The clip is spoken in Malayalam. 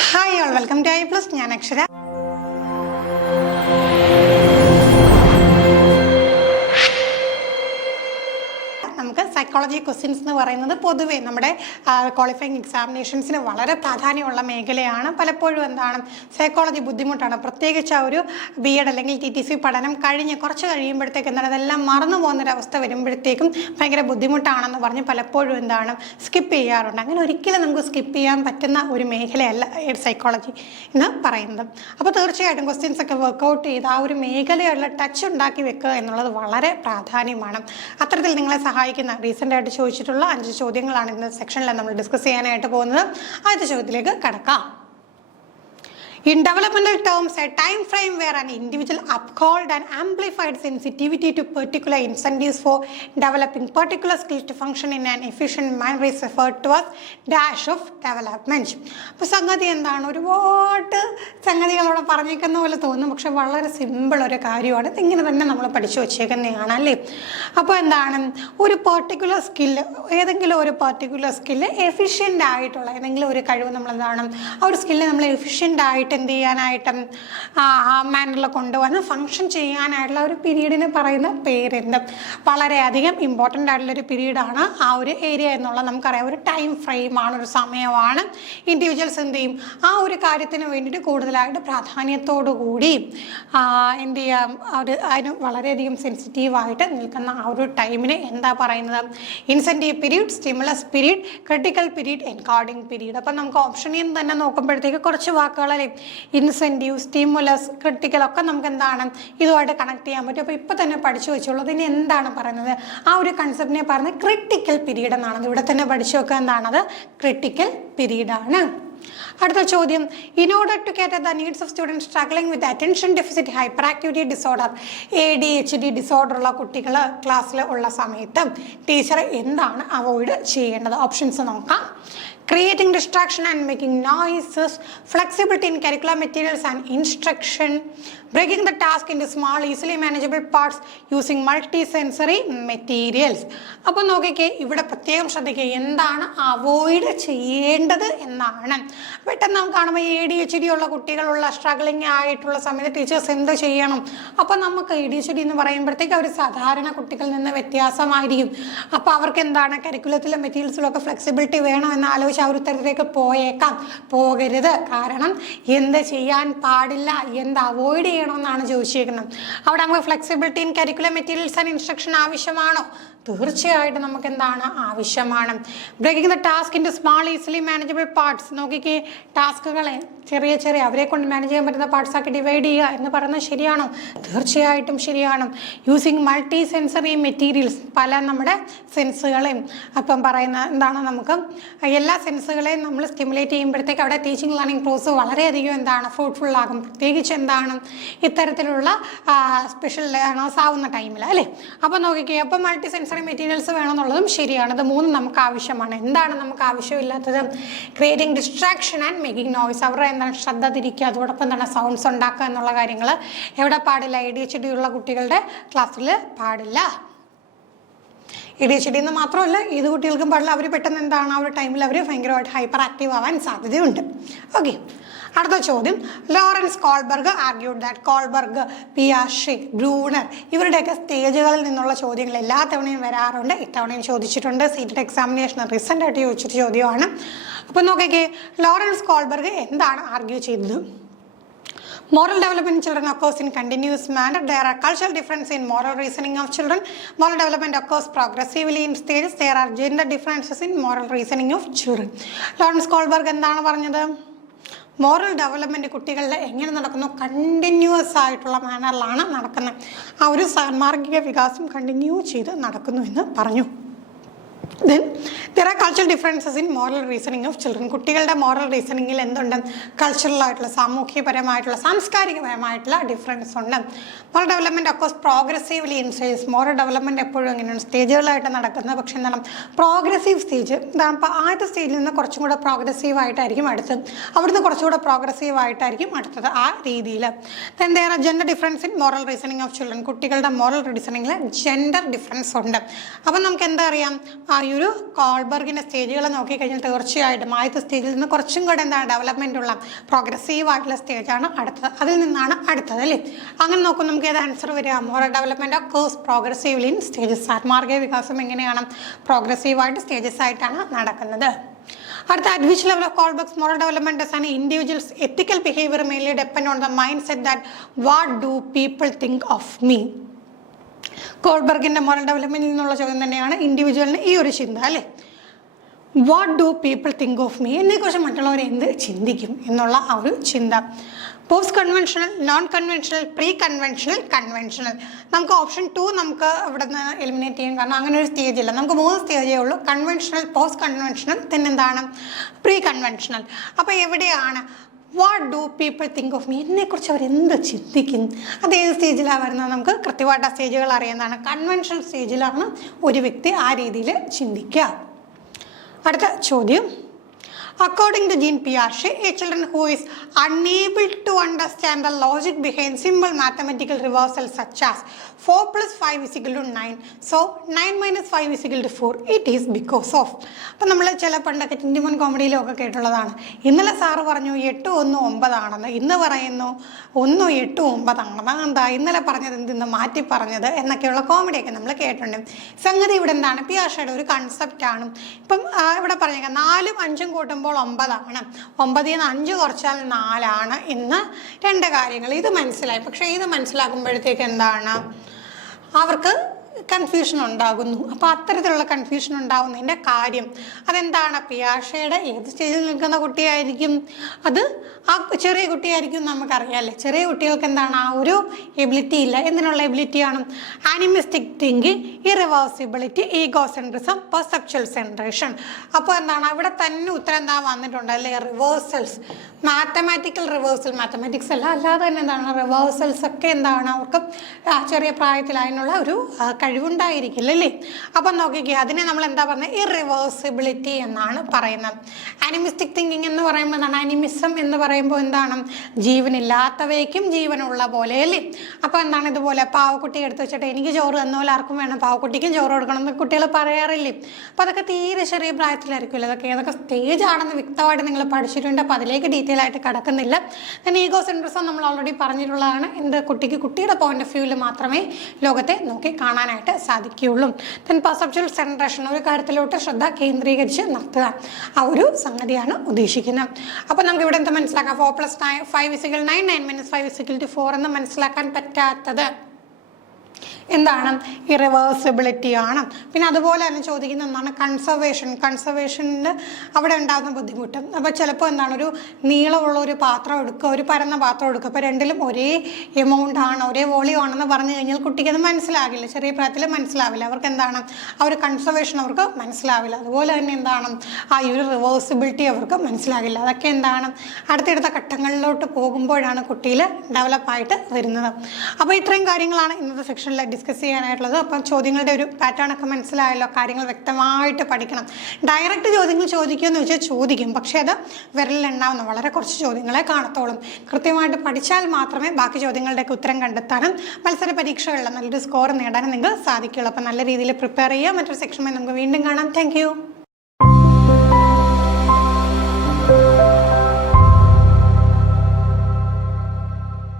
Hi all, welcome to I+. ഞാൻ അക്ഷര. നമുക്ക് സൈക്കോളജി ക്വസ്റ്റ്യൻസ് എന്ന് പറയുന്നത് പൊതുവേ നമ്മുടെ ക്വാളിഫയിങ് എക്സാമിനേഷൻസിന് വളരെ പ്രാധാന്യമുള്ള മേഖലയാണ്. പലപ്പോഴും എന്താണ് സൈക്കോളജി ബുദ്ധിമുട്ടാണ്, പ്രത്യേകിച്ച് ആ ഒരു BEd അല്ലെങ്കിൽ TTC പഠനം കഴിഞ്ഞ് കുറച്ച് കഴിയുമ്പോഴത്തേക്ക് എന്താണ് അതെല്ലാം മറന്നു പോകുന്നൊരവസ്ഥ വരുമ്പോഴത്തേക്കും ഭയങ്കര ബുദ്ധിമുട്ടാണെന്ന് പറഞ്ഞ് പലപ്പോഴും എന്താണ് സ്കിപ്പ് ചെയ്യാറുണ്ട്. അങ്ങനെ ഒരിക്കലും നമുക്ക് സ്കിപ്പ് ചെയ്യാൻ പറ്റുന്ന ഒരു മേഖലയല്ല സൈക്കോളജി എന്ന് പറയുന്നത്. അപ്പോൾ തീർച്ചയായിട്ടും ക്വസ്റ്റ്യൻസ് ഒക്കെ വർക്കൗട്ട് ചെയ്ത് ആ ഒരു മേഖലയുള്ള ടച്ച് ഉണ്ടാക്കി വെക്കുക എന്നുള്ളത് വളരെ പ്രാധാന്യമാണ്. അത്തരത്തിൽ നിങ്ങളെ സഹായിക്കുന്ന റീസെൻ്റ് ആയിട്ട് ചോദിച്ചിട്ടുള്ള 5 ചോദ്യങ്ങളാണ് ഇന്ന് സെക്ഷനിൽ നമ്മൾ ഡിസ്കസ് ചെയ്യാനായിട്ട് പോകുന്നത്. ആദ്യത്തെ ചോദ്യത്തിലേക്ക് കടക്കാം. In developmental terms, a time frame where an individual uphold and amplified sensitivity to particular incentives for developing particular skills to function in an efficient manner is referred to as dash of development. അപ്പോൾ സംഗതി എന്താണ്? ഒരുപാട് സംഗതികളോടെ പറഞ്ഞേക്കുന്ന പോലെ തോന്നും, പക്ഷെ വളരെ സിമ്പിൾ ഒരു കാര്യമാണ്. ഇതിങ്ങനെ തന്നെ നമ്മൾ പഠിച്ചു വച്ചേക്കുന്നതാണ് അല്ലേ. അപ്പോൾ എന്താണ് ഒരു പെർട്ടിക്കുലർ സ്കില്ല്, ഏതെങ്കിലും ഒരു പെർട്ടിക്കുലർ സ്കില്ല് എഫിഷ്യൻ്റ് ആയിട്ടുള്ള ഏതെങ്കിലും ഒരു കഴിവ് നമ്മൾ എന്താണ് ആ ഒരു സ്കില്ല് നമ്മൾ എഫിഷ്യൻ്റ് ആയിട്ട് എന്ത് ചെയ്യാനായിട്ട് മാനറിൽ കൊണ്ടുവന്ന് ഫങ്ഷൻ ചെയ്യാനായിട്ടുള്ള ഒരു പീരീഡിന് പറയുന്ന പേരെന്ത്? വളരെയധികം ഇമ്പോർട്ടൻ്റ് ആയിട്ടുള്ളൊരു പീരീഡാണ് ആ ഒരു ഏരിയ എന്നുള്ള നമുക്കറിയാം. ഒരു ടൈം ഫ്രെയിമാണ്, ഒരു സമയമാണ്. ഇൻഡിവിജ്വൽസ് എന്ത് ചെയ്യും ആ ഒരു കാര്യത്തിന് വേണ്ടിയിട്ട് കൂടുതലായിട്ട് പ്രാധാന്യത്തോടു കൂടി എന്ത് ചെയ്യാം അതിന് വളരെയധികം സെൻസിറ്റീവായിട്ട് നിൽക്കുന്ന ആ ഒരു ടൈമിന് എന്താ പറയുന്നത്? Incentive period, stimulus period, critical period, encoding period. അപ്പം നമുക്ക് ഓപ്ഷനിൽ നിന്ന് തന്നെ നോക്കുമ്പോഴത്തേക്ക് കുറച്ച് വാക്കുകളല്ലേ ഇൻസെൻറ്റീവ്, സ്റ്റിമുലസ്, ക്രിട്ടിക്കൽ ഒക്കെ നമുക്ക് എന്താണ് ഇതുമായിട്ട് കണക്ട് ചെയ്യാൻ പറ്റും. അപ്പോൾ ഇപ്പോൾ തന്നെ പഠിച്ചു വെച്ചോളൂ. ഇതിന് എന്താണ് പറയുന്നത്? ആ ഒരു കൺസെപ്റ്റിനെ പറയുന്നത് ക്രിട്ടിക്കൽ പീരീഡ് എന്നാണ്. ഇവിടെ തന്നെ പഠിച്ചു വെക്കുക. എന്താണത്? ക്രിട്ടിക്കൽ പീരീഡാണ്. അടുത്ത ചോദ്യം, in order to cater the needs of students struggling with attention deficit hyperactivity disorder, ADHD disorder ഉള്ള കുട്ടികൾ ക്ലാസ്സിൽ ഉള്ള സമയത്ത് ടീച്ചർ എന്താണ് അവോയ്ഡ് ചെയ്യേണ്ടത്? ഓപ്ഷൻസ് നോക്കാം. Creating distraction and making noises, flexibility in curricular materials and instruction, breaking the task into small easily manageable parts, using multi-sensory materials. അപ്പോൾ നോക്കിക്കേ, ഇവിടെ പ്രത്യേകം ശ്രദ്ധിക്കുക, എന്താണ് അവോയ്ഡ് ചെയ്യേണ്ടത് എന്നാണ്. പെട്ടെന്ന് നമുക്ക് കാണുമ്പോൾ ADHD ഉള്ള കുട്ടികളുള്ള സ്ട്രഗ്ലിംഗ് ആയിട്ടുള്ള സമയത്ത് ടീച്ചേഴ്സ് എന്ത് ചെയ്യണം? അപ്പോൾ നമുക്ക് ADHD എന്ന് പറയുമ്പോഴത്തേക്ക് അവർ സാധാരണ കുട്ടികളിൽ നിന്ന് വ്യത്യാസമായിരിക്കും. അപ്പോൾ അവർക്ക് എന്താണ് കരിക്കുലത്തിലും മെറ്റീരിയൽസിലൊക്കെ ഫ്ലെക്സിബിലിറ്റി വേണമെന്ന് ആലോചിച്ച് ആ ഒരു തരത്തിലേക്ക് പോയേക്കാം. പോകരുത്. കാരണം എന്ത് ചെയ്യാൻ പാടില്ല, എന്ത് അവോയ്ഡ് ചെയ്യണമെന്നാണ് ചോദിച്ചിരിക്കുന്നത്. അവിടെ നമുക്ക് flexibility in curricular materials and instruction ആവശ്യമാണോ? തീർച്ചയായിട്ടും നമുക്ക് എന്താണ് ആവശ്യമാണ്. Breaking the task in to small easily manageable parts. നോക്കിക്കേ, ടാസ്കുകളെ ചെറിയ ചെറിയ അവരെ കൊണ്ട് മാനേജ് ചെയ്യാൻ പറ്റുന്ന പാർട്സ് ആക്കി ഡിവൈഡ് ചെയ്യുക എന്ന് പറയുന്നത് ശരിയാണോ? തീർച്ചയായിട്ടും ശരിയാണ്. യൂസിങ് മൾട്ടി സെൻസറി മെറ്റീരിയൽസ്, പല നമ്മുടെ സെൻസുകളെയും അപ്പം പറയുന്ന എന്താണ് നമുക്ക് എല്ലാ സെൻസുകളെയും നമ്മൾ സ്റ്റിമുലേറ്റ് ചെയ്യുമ്പോഴത്തേക്ക് അവിടെ ടീച്ചിങ് ലേണിംഗ് പ്രോസസ് വളരെയധികം എന്താണ് ഫ്രൂട്ട്ഫുൾ ആകും. പ്രത്യേകിച്ച് എന്താണ് ഇത്തരത്തിലുള്ള സ്പെഷ്യൽ ലേണേഴ്സ് ആവുന്ന ടൈമിൽ അല്ലേ. അപ്പോൾ നോക്കിക്കേ, അപ്പം മൾട്ടി സെൻസറി മെറ്റീരിയൽസ് വേണമെന്നുള്ളതും ശരിയാണ്. ഇത് മൂന്നും നമുക്ക് ആവശ്യമാണ്. എന്താണ് നമുക്ക് ആവശ്യമില്ലാത്തത്? Creating distraction and making noise. അവരുടെ എന്താണ് ശ്രദ്ധ തിരിക്കുക, അതോടൊപ്പം തന്നെ സൗണ്ട്സ് ഉണ്ടാക്കുക എന്നുള്ള കാര്യങ്ങൾ എവിടെ പാടില്ല? ADHD ഉള്ള കുട്ടികളുടെ ക്ലാസ്സിൽ പാടില്ല. ADHD എന്ന് മാത്രമല്ല ഏത് കുട്ടികൾക്കും പാടില്ല. അവർ പെട്ടെന്ന് എന്താണ് ആ ഒരു ടൈമിൽ അവർ ഭയങ്കരമായിട്ട് ഹൈപ്പർ ആക്റ്റീവ് ആവാൻ സാധ്യതയുണ്ട്. ഓക്കെ, അടുത്ത ചോദ്യം. Lawrence Kohlberg argued that Kohlberg, പിയാഷെ, ബ്രൂണർ ഇവരുടെയൊക്കെ സ്റ്റേജുകളിൽ നിന്നുള്ള ചോദ്യങ്ങൾ എല്ലാ തവണയും വരാറുണ്ട്. ഇത്തവണയും ചോദിച്ചിട്ടുണ്ട്. സീറ്റഡ് എക്സാമിനേഷൻ റീസെൻ്റ് ആയിട്ട് ചോദിച്ചൊരു ചോദ്യമാണ്. അപ്പോൾ നോക്കിക്കേ, ലോറൻസ് കോൾബർഗ് എന്താണ് ആർഗ്യൂ ചെയ്തത്? Moral development in children occurs in continuous manner. There are cultural differences in moral reasoning of children. Moral development occurs progressively in stages. There are gender differences in moral reasoning of children. Lawrence Kohlberg എന്താണ് പറഞ്ഞത്? മോറൽ ഡെവലപ്മെൻറ്റ് കുട്ടികളുടെ എങ്ങനെ നടക്കുന്നു? കണ്ടിന്യൂസ് ആയിട്ടുള്ള മാനറിലാണ് നടക്കുന്നത്. ആ ഒരു സാൻമാർഗിക വികാസം കണ്ടിന്യൂ ചെയ്ത് നടക്കുന്നു എന്ന് പറഞ്ഞു. Then there are cultural differences in moral reasoning of children. കുട്ടികളുടെ മോറൽ റീസണിങ്ങിൽ എന്തുണ്ട്? കൾച്ചറൽ ആയിട്ടുള്ള, സാമൂഹ്യപരമായിട്ടുള്ള, സാംസ്കാരികപരമായിട്ടുള്ള ഡിഫറൻസ് ഉണ്ട്. Moral development occurs progressively in stages. Moral development എപ്പോഴും എങ്ങനെയാണ്? സ്റ്റേജുകളായിട്ട് നടക്കുന്നത്. പക്ഷെ എന്താണ് പ്രോഗ്രസീവ് സ്റ്റേജ്? എന്താണ്? ഇപ്പോൾ ആദ്യത്തെ സ്റ്റേജിൽ നിന്ന് കുറച്ചും കൂടെ പ്രോഗ്രസീവ് ആയിട്ടായിരിക്കും അടുത്തത്, അവിടുന്ന് കുറച്ചുകൂടെ പ്രോഗ്രസീവ് ആയിട്ടായിരിക്കും അടുത്തത്, ആ രീതിയിൽ. Then there are gender difference in moral reasoning of children. കുട്ടികളുടെ മോറൽ റീസണിങ്ങിൽ ജെൻഡർ ഡിഫറൻസ് ഉണ്ട്. അപ്പം നമുക്ക് എന്താ അറിയാം? ആ ഒരു കോൾബർഗിൻ്റെ സ്റ്റേജുകൾ നോക്കിക്കഴിഞ്ഞാൽ തീർച്ചയായിട്ടും ആദ്യത്തെ സ്റ്റേജിൽ നിന്ന് കുറച്ചും കൂടെ എന്താണ് ഡെവലപ്മെൻ്റ് ഉള്ള പ്രോഗ്രസീവ് ആയിട്ടുള്ള സ്റ്റേജാണ് അടുത്തത്. അതിൽ നിന്നാണ് അടുത്തത് അല്ലേ. അങ്ങനെ നോക്കുമ്പോൾ നമുക്ക് ഏത് ആൻസർ വരിക? Moral development occurs progressively in stages. മാർഗ്ഗ വികാസം എങ്ങനെയാണ്? പ്രോഗ്രസീവായിട്ട് സ്റ്റേജസ് ആയിട്ടാണ് നടക്കുന്നത്. അടുത്ത, at which level of Kohlberg's moral development does an individual's ethical behavior mainly depend on the mindset that what do people think of me? കോൾബർഗിൻ്റെ മോറൽ ഡെവലപ്മെൻറ്റിൽ നിന്നുള്ള ചോദ്യം തന്നെയാണ് ഇൻഡിവിജ്വലിന് ഈ ഒരു ചിന്ത അല്ലേ. What do people think of me, എന്നെക്കുറിച്ച് മറ്റുള്ളവർ എന്ത് ചിന്തിക്കും എന്നുള്ള ആ ഒരു ചിന്ത. Post conventional, non conventional, pre conventional, conventional. നമുക്ക് ഓപ്ഷൻ 2 നമുക്ക് ഇവിടെ നിന്ന് എലിമിനേറ്റ് ചെയ്യാം, കാരണം അങ്ങനെ ഒരു സ്റ്റേജ് ഇല്ല. നമുക്ക് 3 സ്റ്റേജേ ഉള്ളൂ: കൺവെൻഷണൽ, പോസ്റ്റ് കൺവെൻഷണൽ, പിന്നെ എന്താണ് പ്രീ കൺവെൻഷണൽ. അപ്പോൾ എവിടെയാണ് what do people think of me, എന്നെക്കുറിച്ച് അവരെന്ത് ചിന്തിക്കും? അത് ഏത് സ്റ്റേജിലാണ് വരുന്നത്? നമുക്ക് കൃത്യമായിട്ട് ആ സ്റ്റേജുകൾ അറിയുന്നതാണ്. കൺവെൻഷണൽ സ്റ്റേജിലാണ് ഒരു വ്യക്തി ആ രീതിയിൽ ചിന്തിക്കുക. അടുത്ത ചോദ്യം, according to Jean Piaget, a children who is unable to understand the logic behind simple mathematical reversals such as 4 plus 5 is equal to 9, so 9 minus 5 is equal to 4, it is because of. അപ്പം നമ്മൾ ചില പണ്ടൊക്കെ ടിൻറ്റിമോൻ കോമഡിയിലും ഒക്കെ കേട്ടുള്ളതാണ്. ഇന്നലെ സാറ് പറഞ്ഞു 8 1 9 ആണെന്ന്, ഇന്ന് പറയുന്നു 1 8 9 ആണെന്ന്. എന്താ ഇന്നലെ പറഞ്ഞത് എന്തിന്ന് മാറ്റി പറഞ്ഞത് എന്നൊക്കെയുള്ള കോമഡിയൊക്കെ നമ്മൾ കേട്ടിട്ടുണ്ട്. സംഗതി ഇവിടെ എന്താണ്? പിയാഷയുടെ ഒരു കൺസെപ്റ്റാണ്. ഇപ്പം ഇവിടെ പറഞ്ഞേക്കാം 4ഉം 5ഉം കൂട്ടുമ്പോൾ 9 ആണ്, 9ൽ നിന്ന് 5 കുറച്ചാൽ 4 ആണ് എന്ന് 2 കാര്യങ്ങൾ. ഇത് മനസ്സിലായി. പക്ഷേ ഇത് മനസ്സിലാക്കുമ്പോഴത്തേക്ക് എന്താണ് അവർക്ക് കൺഫ്യൂഷൻ ഉണ്ടാകുന്നു. അപ്പോൾ അത്തരത്തിലുള്ള കൺഫ്യൂഷൻ ഉണ്ടാകുന്നതിൻ്റെ കാര്യം അതെന്താണ്? പിയാഷയുടെ ഏത് സ്റ്റേജിൽ നിൽക്കുന്ന കുട്ടിയായിരിക്കും? അത് ആ ചെറിയ കുട്ടിയായിരിക്കും. നമുക്കറിയാമല്ലേ, ചെറിയ കുട്ടികൾക്ക് എന്താണ് ആ ഒരു എബിലിറ്റി ഇല്ല. എന്തിനുള്ള എബിലിറ്റിയാണ്? Animistic thinking, irreversibility, egocentrism, perceptual centration. അപ്പോൾ എന്താണ് അവിടെ തന്നെ ഉത്തരം എന്താ വന്നിട്ടുണ്ട് അല്ലേ? Reversals, mathematical reversal. മാത്തമാറ്റിക്സ് അല്ല, അല്ലാതെ തന്നെ എന്താണ് റിവേഴ്സൽസ് ഒക്കെ എന്താണ് അവർക്ക് ചെറിയ പ്രായത്തിൽ അതിനുള്ള ഒരു കഴിവുണ്ടായിരിക്കില്ല അല്ലേ. അപ്പം നോക്കിക്കുക, അതിനെ നമ്മൾ എന്താ പറയുന്നത്? ഇറിവേഴ്സിബിലിറ്റി എന്നാണ് പറയുന്നത്. ആനിമിസ്റ്റിക് തിങ്കിങ് എന്ന് പറയുമ്പോൾ എന്താണ്? ആനിമിസം എന്ന് പറയുമ്പോൾ എന്താണ്? ജീവനില്ലാത്തവയ്ക്കും ജീവനുള്ള പോലെ അല്ലേ. അപ്പോൾ എന്താണ് ഇതുപോലെ പാവക്കുട്ടി എടുത്ത് വെച്ചിട്ട് എനിക്ക് ചോറ് തന്ന പോലെ ആർക്കും വേണം, പാവക്കുട്ടിക്കും ചോറ് കൊടുക്കണം എന്ന് കുട്ടികൾ പറയാറില്ലേ. അപ്പോൾ അതൊക്കെ തീരെ ചെറിയ പ്രായത്തിലായിരിക്കുമല്ലോ. അതൊക്കെ ഏതൊക്കെ സ്റ്റേജ് ആണെന്ന് വ്യക്തമായിട്ട് നിങ്ങൾ പഠിച്ചിട്ടുണ്ട്. അപ്പോൾ അതിലേക്ക് ഡീറ്റെയിൽ ആയിട്ട് കിടക്കുന്നില്ല. then ഈഗോസെൻട്രിസം നമ്മൾ ഓൾറെഡി പറഞ്ഞിട്ടുള്ളതാണ്. എന്ത് കുട്ടിയുടെ പോയിന്റ് ഓഫ് വ്യൂവിൽ മാത്രമേ ലോകത്തെ നോക്കി കാണാനായിട്ട് സാധിക്കുകയുള്ളൂ. then പെർസെപ്ച്വൽ സെൻട്രേഷൻ, ഒരു കാര്യത്തിലോട്ട് ശ്രദ്ധ കേന്ദ്രീകരിച്ച് നിർത്തുക, ആ ഒരു സംഗതിയാണ് ഉദ്ദേശിക്കുന്നത്. അപ്പോൾ നമുക്ക് ഇവിടെ എന്താ മനസ്സിലാക്കാം? 4 plus 5 is equal to 9, 9 minus 5 is equal to 4 എന്ന് മനസ്സിലാക്കാൻ പറ്റാത്തത് എന്താണ്? ഇറിവേഴ്സിബിലിറ്റി ആണ്. പിന്നെ അതുപോലെ തന്നെ ചോദിക്കുന്ന ഒന്നാണ് കൺസർവേഷനിൽ അവിടെ ഉണ്ടാകുന്ന ബുദ്ധിമുട്ട്. അപ്പോൾ ചിലപ്പോൾ എന്താണ് ഒരു നീളമുള്ള ഒരു പാത്രം എടുക്കുക, ഒരു പരന്ന പാത്രം എടുക്കുക, അപ്പോൾ രണ്ടിലും ഒരേ എമൗണ്ട് ആണ്, ഒരേ വോളിയം ആണെന്ന് പറഞ്ഞു കഴിഞ്ഞാൽ കുട്ടിക്ക് അത് മനസ്സിലാകില്ല, ചെറിയ പ്രായത്തിൽ മനസ്സിലാവില്ല. അവർക്ക് എന്താണ് ആ ഒരു കൺസർവേഷൻ അവർക്ക് മനസ്സിലാവില്ല. അതുപോലെ തന്നെ എന്താണ് ആ ഒരു റിവേഴ്സിബിലിറ്റി അവർക്ക് മനസ്സിലാകില്ല. അതൊക്കെ എന്താണ് അടുത്തടുത്ത ഘട്ടങ്ങളിലോട്ട് പോകുമ്പോഴാണ് കുട്ടിയിൽ ഡെവലപ്പായിട്ട് വരുന്നത്. അപ്പോൾ ഇത്രയും കാര്യങ്ങളാണ് ഇന്നത്തെ സെക്ഷനിൽ ഡിസ്കസ് ചെയ്യാനായിട്ടുള്ളത്. അപ്പം ചോദ്യങ്ങളുടെ ഒരു പാറ്റേൺ ഒക്കെ മനസ്സിലായല്ലോ. കാര്യങ്ങൾ വ്യക്തമായിട്ട് പഠിക്കണം. ഡയറക്റ്റ് ചോദ്യങ്ങൾ ചോദിക്കുമെന്ന് വെച്ചാൽ ചോദിക്കും, പക്ഷേ അത് വിരലിലെണ്ണാവുന്ന വളരെ കുറച്ച് ചോദ്യങ്ങളെ കാണത്തോളും. കൃത്യമായിട്ട് പഠിച്ചാൽ മാത്രമേ ബാക്കി ചോദ്യങ്ങളുടെയൊക്കെ ഉത്തരം കണ്ടെത്താനും മത്സര പരീക്ഷകളിൽ നല്ലൊരു സ്കോർ നേടാനും നിങ്ങൾക്ക് സാധിക്കുകയുള്ളൂ. അപ്പം നല്ല രീതിയിൽ പ്രിപ്പയർ ചെയ്യുക. മറ്റൊരു സെക്ഷനുമായി നമുക്ക് വീണ്ടും കാണാം. താങ്ക്